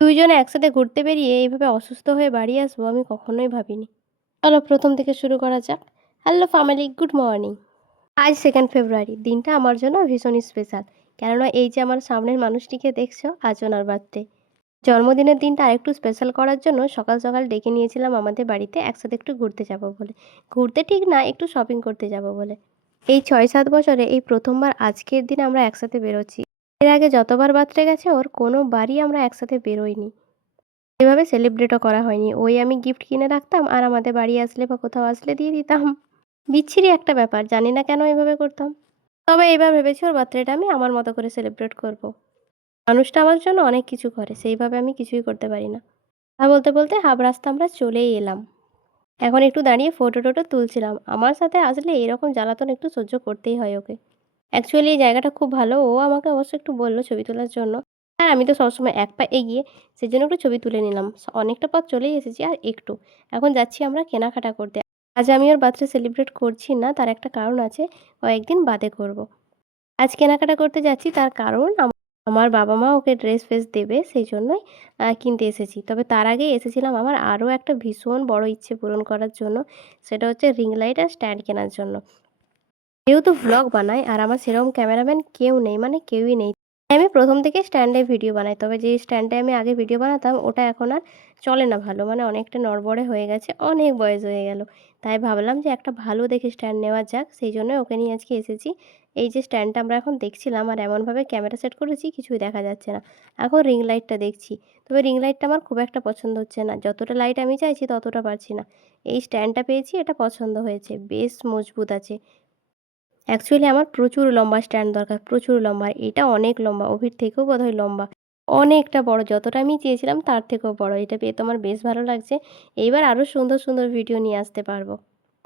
দুইজনে একসাথে ঘুরতে বেরিয়ে এইভাবে অসুস্থ হয়ে বাড়ি আসবো আমি কখনোই ভাবিনি। চলো প্রথম থেকে শুরু করা যাক। Hello family, good morning. আজ 2nd ফেব্রুয়ারি। দিনটা আমার জন্য ভীষণই স্পেশাল। কেননা এই যে আমার সামনের মানুষটিকে দেখছো, আজ ওনার বার্থডে। জন্মদিনের দিনটা আরেকটু স্পেশাল করার জন্য সকাল, সকাল ডেকে নিয়েছিলাম আমাদের বাড়িতে একসাথে একটু ঘুরতে যাবো বলে। ঘুরতে ঠিক না, একটু শপিং করতে যাবো বলে। এই ৬-৭ বছরে এই ১ম বার আজকের দিনে আমরা একসাথে বেরোচ্ছি। এর আগে যতবার বার্থডে গেছে ওর কোনোবারই আমরা একসাথে বেরোইনি। এভাবে সেলিব্রেটও করা হয়নি। ওই আমি গিফট কিনে রাখতাম আর আমাদের বাড়ি আসলে বা কোথাও আসলে দিয়ে দিতাম। বিচ্ছিরি একটা ব্যাপার। জানি না কেন এভাবে করতাম। তবে এবার ভেবেছি ওর বার্থডেটা আমি আমার মতো করে সেলিব্রেট করব। মানুষটা আমার জন্য অনেক কিছু করে। সেইভাবে আমি কিছুই করতে পারি না। বলতে, বলতে হাফ রাস্তা আমরা চলেই এলাম। এখন একটু দাঁড়িয়ে ফটো-টটো তুলছিলাম। আমার সাথে আসলে এরকম জ্বালাতন একটু সহ্য করতেই হয় ওকে। অ্যাকচুয়ালি এই জায়গাটা খুব ভালো। ও আমাকে অবশ্য একটু বলল ছবি তোলার জন্য। আর আমি তো সবসময় এক পা এগিয়ে, সেজন্য একটু ছবি তুলে নিলাম। অনেকটা পথ চলেই এসেছি আর একটু। এখন যাচ্ছি আমরা কেনাকাটা করতে। আজ আমি ওর বার্থডে সেলিব্রেট করছি না, তার একটা কারণ আছে। কয়েকদিন বাদে করব। আজ কেনাকাটা করতে যাচ্ছি তার কারণ আমার বাবা-মা ওকে ড্রেস-ফ্রেস দেবে সেইজন্যই কিনতে এসেছি। তবে তার আগেই এসেছিলাম আমার আরও একটা ভীষণ বড় ইচ্ছে পূরণ করার জন্য। সেটা হচ্ছে রিং লাইট আর স্ট্যান্ড কেনার জন্য। যেহেতু ভ্লগ বানাই আর আমার সেরকম ক্যামেরাম্যান কেউ নেই, মানে কেউই নেই। তাই আমি ১ম থেকেই স্ট্যান্ডে ভিডিও বানাই। তবে যে স্ট্যান্ডে আমি আগে ভিডিও বানাতাম ওটা এখন আর চলে না ভালো। মানে অনেকটা নড়বড়ে হয়ে গেছে, অনেক বয়স হয়ে গেল। তাই ভাবলাম যে একটা ভালো দেখে স্ট্যান্ড নেওয়া যাক। সেইজন্য ওকে নিয়ে আজকে এসেছি। এই যে স্ট্যান্ডটা আমরা এখন দেখছিলাম আর এমনভাবে ক্যামেরা সেট করেছি কিছুই দেখা যাচ্ছে না। এখন রিং লাইটটা দেখছি। তবে রিং লাইটটা আমার খুব একটা পছন্দ হচ্ছে না। যতটা লাইট আমি চাইছি ততটা পারছি না। এই স্ট্যান্ডটা পেয়েছি, এটা পছন্দ হয়েছে। বেশ মজবুত আছে। অ্যাকচুয়ালি আমার প্রচুর লম্বা স্ট্যান্ড দরকার, প্রচুর লম্বা। এটা অনেক লম্বা, ওভির থেকেও বোধহয় লম্বা। অনেকটা বড়, যতটা আমি চেয়েছিলাম তার থেকেও বড়। এটা পেয়ে তো আমার বেশ ভালো লাগছে। এইবার আরও সুন্দর, সুন্দর ভিডিও নিয়ে আসতে পারবো।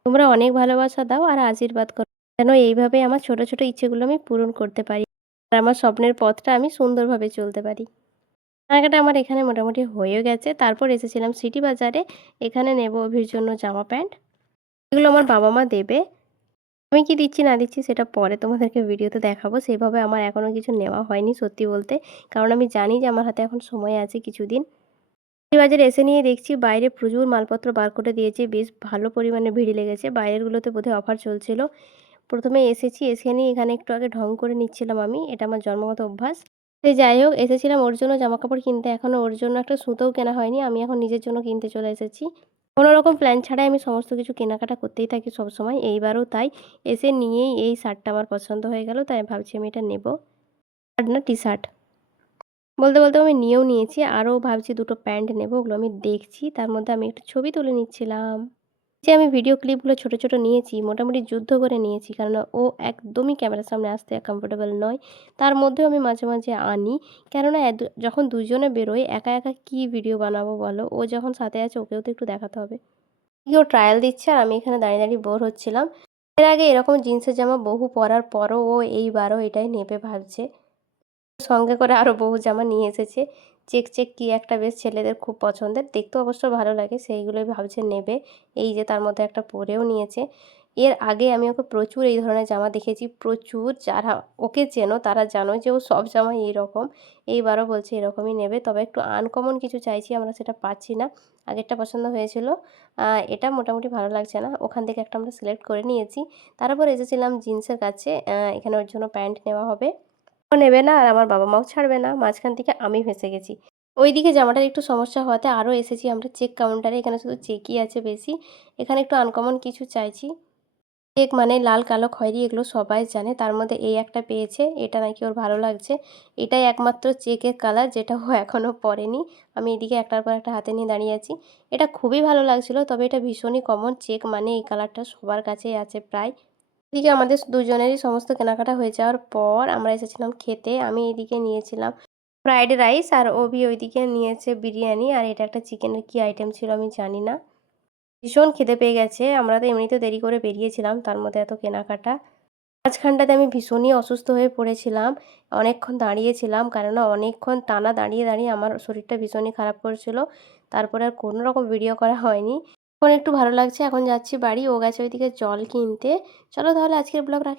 তোমরা অনেক ভালোবাসা দাও আর আশীর্বাদ করো। যেন এইভাবে আমার ছোট, ছোট ইচ্ছেগুলো আমি পূরণ করতে পারি। আর আমার স্বপ্নের পথটা আমি সুন্দরভাবে চলতে পারি। কেনাকাটা আমার এখানে মোটামুটি হয়েও গেছে। তারপর এসেছিলাম সিটি বাজারে। এখানে নেব অভির জন্য জামা প্যান্ট। এগুলো আমার বাবা-মা দেবে। আমি কি দিচ্ছি না দিচ্ছি সেটা পরে তোমাদেরকে ভিডিওতে দেখাবো। সেভাবে আমার এখনো কিছু নেওয়া হয়নি সত্যি বলতে। কারণ আমি জানি যে আমার হাতে এখন সময় আছে কিছুদিন। বাজারে এসে নিয়ে দেখছি বাইরে প্রচুর মালপত্র বার করে দিয়েছে। বেশ ভালো পরিমাণে ভিড় লেগেছে। বাইরেরগুলোতে বোধহয় অফার চলছিল। ১ম এ এসেছি, এসে নিয়ে এখানে একটু আগে ঢং করে নিচ্ছিলাম আমি। এটা আমার জন্মগত অভ্যাস। সে যাই হোক, এসেছিলাম ওর জন্য জামাকাপড় কিনতে। এখনো ওর জন্য একটা সুতোও কেনা হয়নি। আমি এখন নিজের জন্য কিনতে চলে এসেছি। কোনো রকম প্ল্যান ছাড়াই আমি সমস্ত কিছু কেনাকাটা করতেই থাকি সবসময়। এইবারও তাই। এসে নিয়েই এই শার্টটা আমার পছন্দ হয়ে গেল। তাই ভাবছি আমি এটা নেব। শার্ট না টি-শার্ট। বলতে, বলতে আমি নিয়েও নিয়েছি। আরও ভাবছি ২ টো প্যান্ট নেব। ওগুলো আমি দেখছি। তার মধ্যে আমি একটু ছবি তুলে নিচ্ছিলাম। যে আমি ভিডিও ক্লিপগুলো ছোট, ছোট নিয়েছি, মোটামুটি যুদ্ধ করে নিয়েছি। কেননা ও একদমই ক্যামেরার সামনে আসতে কমফোর্টেবল নয়। তার মধ্যেও আমি মাঝে, মাঝে আনি। কেননা যখন দুজনে বেরোই একা, একা কি ভিডিও বানাবো বলো? ও যখন সাথে আছে ওকেও তো একটু দেখাতে হবে। ও ট্রায়াল দিচ্ছে আর আমি এখানে দাঁড়িয়ে, দাঁড়িয়ে বোর হচ্ছিলাম। এর আগে এরকম জিন্সের জামা বহু পরার পরও ও এইবারও এটাই নেবে ভাবছে। সঙ্গে করে আরও বহু জামা নিয়ে এসেছে। চেক, চেক কি একটা বেশ ছেলেদের খুব পছন্দের। দেখতেও অবশ্য ভালো লাগে। সেইগুলোই ভাবছে নেবে। এই যে তার মধ্যে একটা পরেও নিয়েছে। এর আগে আমি ওকে প্রচুর এই ধরনের জামা দেখেছি। প্রচুর যারা ওকে চেনো তারা জানো যে ও সব জামাই এইরকম। এইবারও বলছে এরকমই নেবে। তবে একটু আনকমন কিছু চাইছি, আমরা সেটা পাচ্ছি না। আগেরটা পছন্দ হয়েছিল। এটা মোটামুটি ভালো লাগছে না। ওখান থেকে একটা আমরা সিলেক্ট করে নিয়েছি। তারপর এসেছিলাম জিন্সের কাছে। এখানে ওর জন্য প্যান্ট নেওয়া হবে। ও নেবে না আর আমার বাবা-মাও ছাড়বে না। মাঝখান থেকে আমি ফেঁসে গেছি। ওইদিকে জামাটার একটু সমস্যা হওয়াতে আরও এসেছি আমরা চেক কাউন্টারে। এখানে শুধু চেকই আছে বেশি। এখানে একটু আনকমন কিছু চাইছি। চেক মানে লাল, কালো, খয়েরি এগুলো সবাই জানে। তার মধ্যে এই একটা পেয়েছে। এটা নাকি ওর ভালো লাগছে। এটাই একমাত্র চেকের কালার যেটা ও এখনও পরেনি। আমি এদিকে একটার পর একটা হাতে নিয়ে দাঁড়িয়ে আছি। এটা খুবই ভালো লাগছিল। তবে এটা ভীষণই কমন। চেক মানে এই কালারটা সবার কাছেই আছে প্রায়। এদিকে আমাদের দুজনেরই সমস্ত কেনাকাটা হয়ে যাওয়ার পর আমরা এসেছিলাম খেতে। আমি এদিকে নিয়েছিলাম ফ্রাইড রাইস আর অভি ওইদিকে নিয়েছে বিরিয়ানি। আর এটা একটা চিকেনের কি আইটেম ছিল আমি জানি না। ভীষণ খিদে পেয়ে গেছে। আমরা তো এমনিতেও দেরি করে বেরিয়েছিলাম, তার মধ্যে এত কেনাকাটা। মাঝখানটাতে আমি ভীষণই অসুস্থ হয়ে পড়েছিলাম। অনেকক্ষণ দাঁড়িয়েছিলাম, কেননা অনেকক্ষণ টানা দাঁড়িয়ে, দাঁড়িয়ে আমার শরীরটা ভীষণই খারাপ করছিল। তারপরে আর কোনো রকম ভিডিও করা হয়নি। এখন একটু ভালো লাগছে। এখন যাচ্ছি বাড়ি। ও গেছে ওইদিকে জল কিনতে। চলো তাহলে আজকের ব্লগ রাখি।